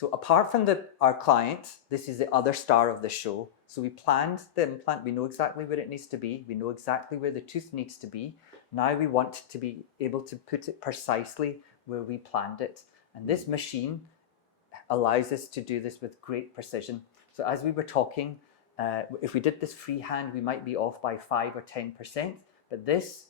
So apart from our client, this is the other star of the show. So we planned the implant, we know exactly where it needs to be, we know exactly where the tooth needs to be. Now we want to be able to put it precisely where we planned it. And this machine allows us to do this with great precision. So as we were talking, if we did this freehand, we might be off by 5 or 10%, but this,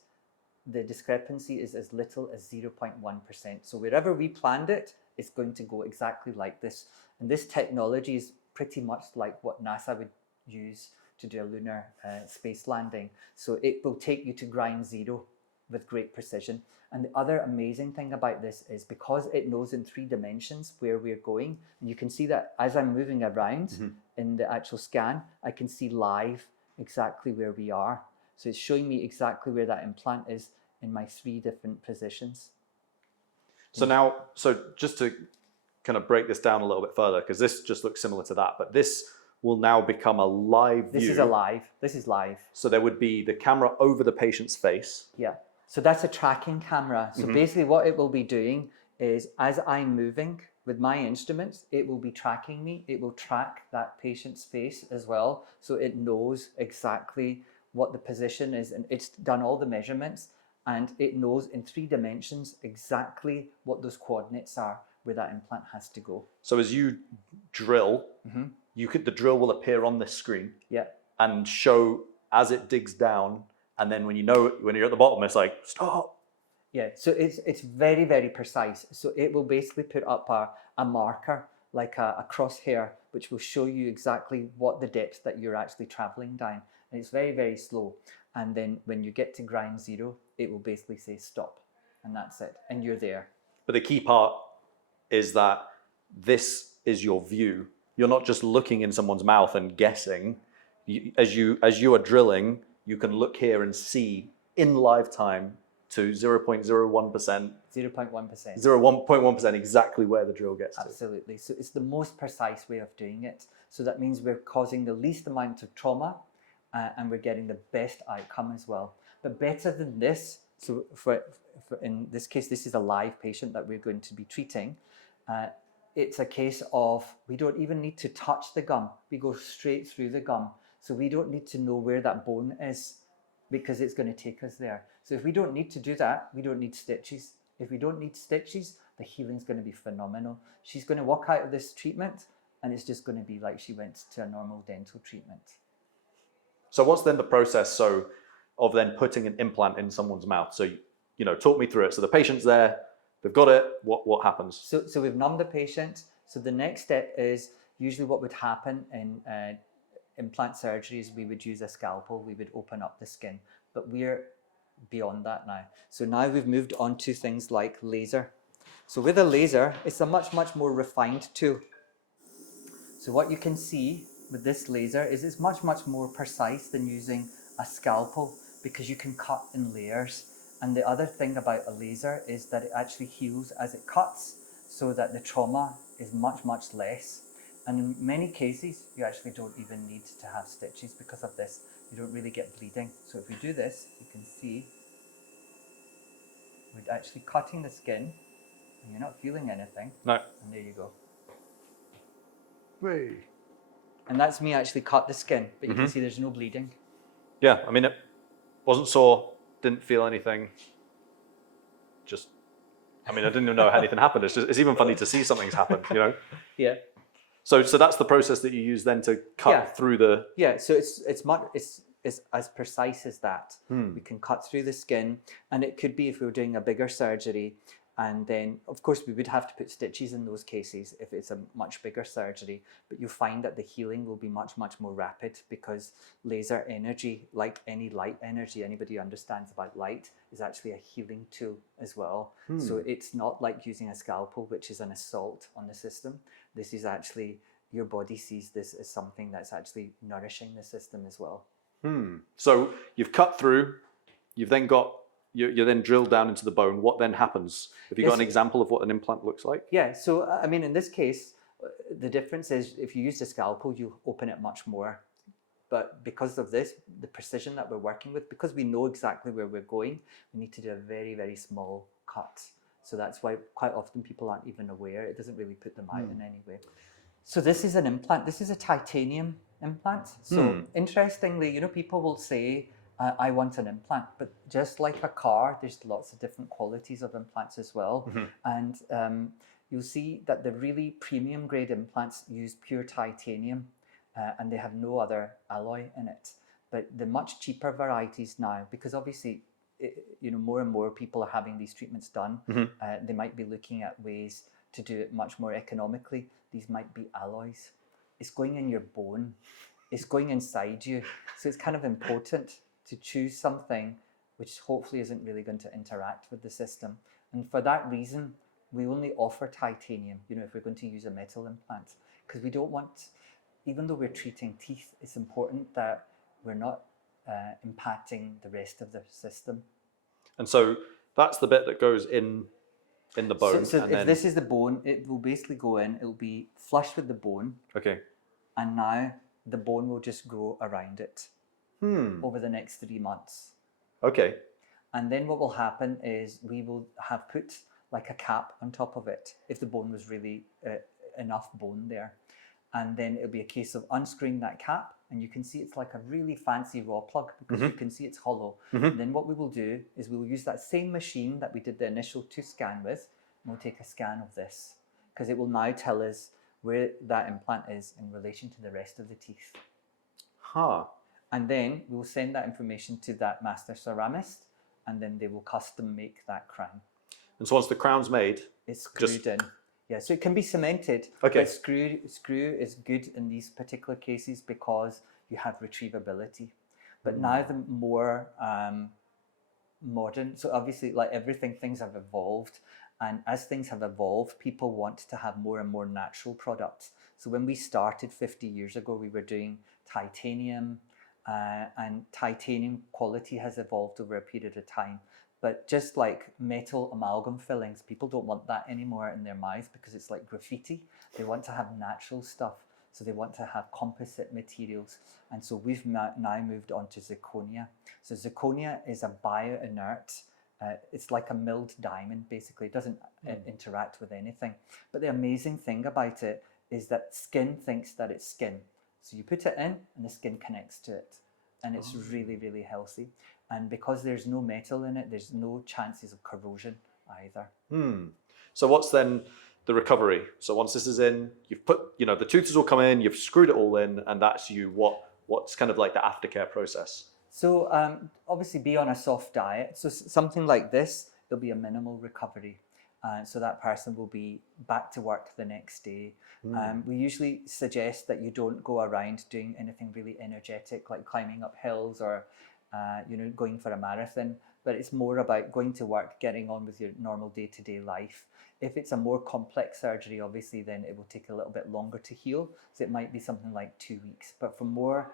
the discrepancy is as little as 0.1%. So wherever we planned it, it's going to go exactly like this. And this technology is pretty much like what NASA would use to do a lunar space landing. So it will take you to ground zero with great precision. And the other amazing thing about this is because it knows in 3 dimensions where we're going, and you can see that as I'm moving around in the actual scan, I can see live exactly where we are. So it's showing me exactly where that implant is in my 3 different positions. So now, so just to kind of break this down a little bit further, because this just looks similar to that, but this will now become a live view. This is a live. This is live. So there would be the camera over the patient's face. Yeah. So that's a tracking camera. So basically what it will be doing is as I'm moving with my instruments, it will be tracking me. It will track that patient's face as well. So it knows exactly what the position is, and it's done all the measurements, and it knows in 3 dimensions exactly what those coordinates are where that implant has to go. So as you drill, the drill will appear on this screen and show as it digs down. And then when you're at the bottom, it's like, stop. Yeah, so it's very, very precise. So it will basically put up a marker, like a crosshair, which will show you exactly what the depth that you're actually traveling down. And it's very, very slow. And then when you get to ground zero, it will basically say stop. And that's it. And you're there. But the key part is that this is your view. You're not just looking in someone's mouth and guessing. As you are drilling, you can look here and see in live time to 0.01%, 0.1%. 0.1% exactly where the drill gets to. Absolutely. So it's the most precise way of doing it. So that means we're causing the least amount of trauma and we're getting the best outcome as well. But better than this, so for in this case, this is a live patient that we're going to be treating. It's a case of we don't even need to touch the gum. We go straight through the gum. So we don't need to know where that bone is because it's going to take us there. So if we don't need to do that, we don't need stitches. If we don't need stitches, the healing's going to be phenomenal. She's going to walk out of this treatment and it's just going to be like she went to a normal dental treatment. So what's then the process of then putting an implant in someone's mouth? So, talk me through it. So the patient's there, they've got it, what happens? So we've numbed the patient. So the next step is usually what would happen in implant surgeries, we would use a scalpel, we would open up the skin, but we're beyond that now. So now we've moved on to things like laser. So with a laser, it's a much, much more refined tool. So what you can see with this laser is it's much, much more precise than using a scalpel because you can cut in layers. And the other thing about a laser is that it actually heals as it cuts so that the trauma is much, much less. And in many cases, you actually don't even need to have stitches because of this. You don't really get bleeding. So if we do this, you can see we're actually cutting the skin and you're not feeling anything. No. And there you go. Hey. And that's me actually cut the skin, but you can see there's no bleeding. Yeah, I mean, it wasn't sore, didn't feel anything. I didn't even know anything happened. It's even funny to see something's happened, Yeah. So that's the process that you use then to cut through the... Yeah, so it's as precise as that. We can cut through the skin, and it could be if we were doing a bigger surgery, and then of course we would have to put stitches in those cases if it's a much bigger surgery, but you'll find that the healing will be much, much more rapid because laser energy, like any light energy, anybody who understands about light, is actually a healing tool as well. So it's not like using a scalpel, which is an assault on the system. This is actually, your body sees this as something that's actually nourishing the system as well. So you've cut through, you've then got, you're then drilled down into the bone. What then happens? Have you got an example of what an implant looks like? Yeah, so in this case, the difference is if you use a scalpel, you open it much more. But because of this, the precision that we're working with, because we know exactly where we're going, we need to do a very, very small cut. So that's why quite often people aren't even aware. It doesn't really put them out in any way. So this is an implant. This is a titanium implant. So interestingly, people will say, I want an implant, but just like a car, there's lots of different qualities of implants as well. And you'll see that the really premium grade implants use pure titanium, and they have no other alloy in it. But the much cheaper varieties now, because obviously, more and more people are having these treatments done, they might be looking at ways to do it much more economically. These might be alloys. It's going in your bone. It's going inside you. So it's kind of important to choose something which hopefully isn't really going to interact with the system. And for that reason, we only offer titanium, if we're going to use a metal implant, because we don't want, even though we're treating teeth, it's important that we're not impacting the rest of the system. And so that's the bit that goes in the bone. So if this is the bone, it will basically go in, it'll be flush with the bone. Okay. And now the bone will just grow around it over the next 3 months. Okay. And then what will happen is we will have put like a cap on top of it if the bone was really enough bone there. And then it'll be a case of unscrewing that cap, and you can see it's like a really fancy raw plug because you can see it's hollow. And then what we will do is we'll use that same machine that we did the initial tooth scan with, and we'll take a scan of this because it will now tell us where that implant is in relation to the rest of the teeth. And then we'll send that information to that master ceramist, and then they will custom make that crown. And so once the crown's made, it's screwed in. Yeah, so it can be cemented, okay. But screw is good in these particular cases because you have retrievability. But now the more modern, so obviously like everything, things have evolved. And as things have evolved, people want to have more and more natural products. So when we started 50 years ago, we were doing titanium, and titanium quality has evolved over a period of time. But just like metal amalgam fillings, people don't want that anymore in their mouths because it's like graffiti. They want to have natural stuff. So they want to have composite materials. And so we've now moved on to zirconia. So zirconia is a bio-inert. It's like a milled diamond, basically. It doesn't interact with anything. But the amazing thing about it is that skin thinks that it's skin. So you put it in and the skin connects to it. And it's really, really healthy. And because there's no metal in it, there's no chances of corrosion either. So what's then the recovery? So once this is in, you've put, the tooth will come in, you've screwed it all in, and that's what's kind of like the aftercare process? So obviously be on a soft diet. So something like this, it'll be a minimal recovery. So that person will be back to work the next day. We usually suggest that you don't go around doing anything really energetic, like climbing up hills or going for a marathon, but it's more about going to work, getting on with your normal day-to-day life. If it's a more complex surgery, obviously, then it will take a little bit longer to heal. So it might be something like 2 weeks. But for more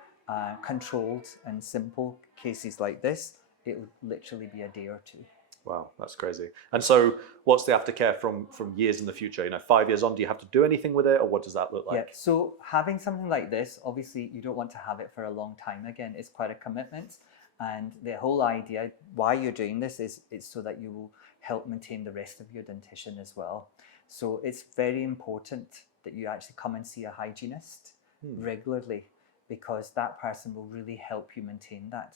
controlled and simple cases like this, it will literally be a day or two. Wow, that's crazy. And so what's the aftercare from years in the future? 5 years on, do you have to do anything with it, or what does that look like? Yeah, so having something like this, obviously you don't want to have it for a long time. Again, it's quite a commitment. And the whole idea why you're doing this is so that you will help maintain the rest of your dentition as well. So it's very important that you actually come and see a hygienist regularly, because that person will really help you maintain that.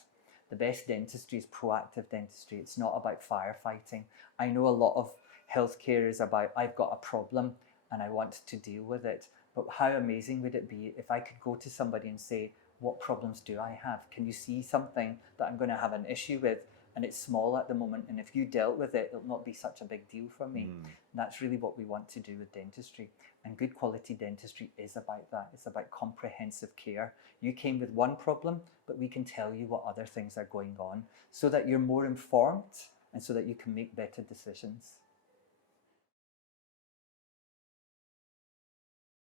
The best dentistry is proactive dentistry. It's not about firefighting. I know a lot of healthcare is about, I've got a problem and I want to deal with it. But how amazing would it be if I could go to somebody and say, what problems do I have? Can you see something that I'm going to have an issue with? And it's small at the moment. And if you dealt with it, it'll not be such a big deal for me. That's really what we want to do with dentistry. And good quality dentistry is about that. It's about comprehensive care. You came with one problem, but we can tell you what other things are going on so that you're more informed and so that you can make better decisions.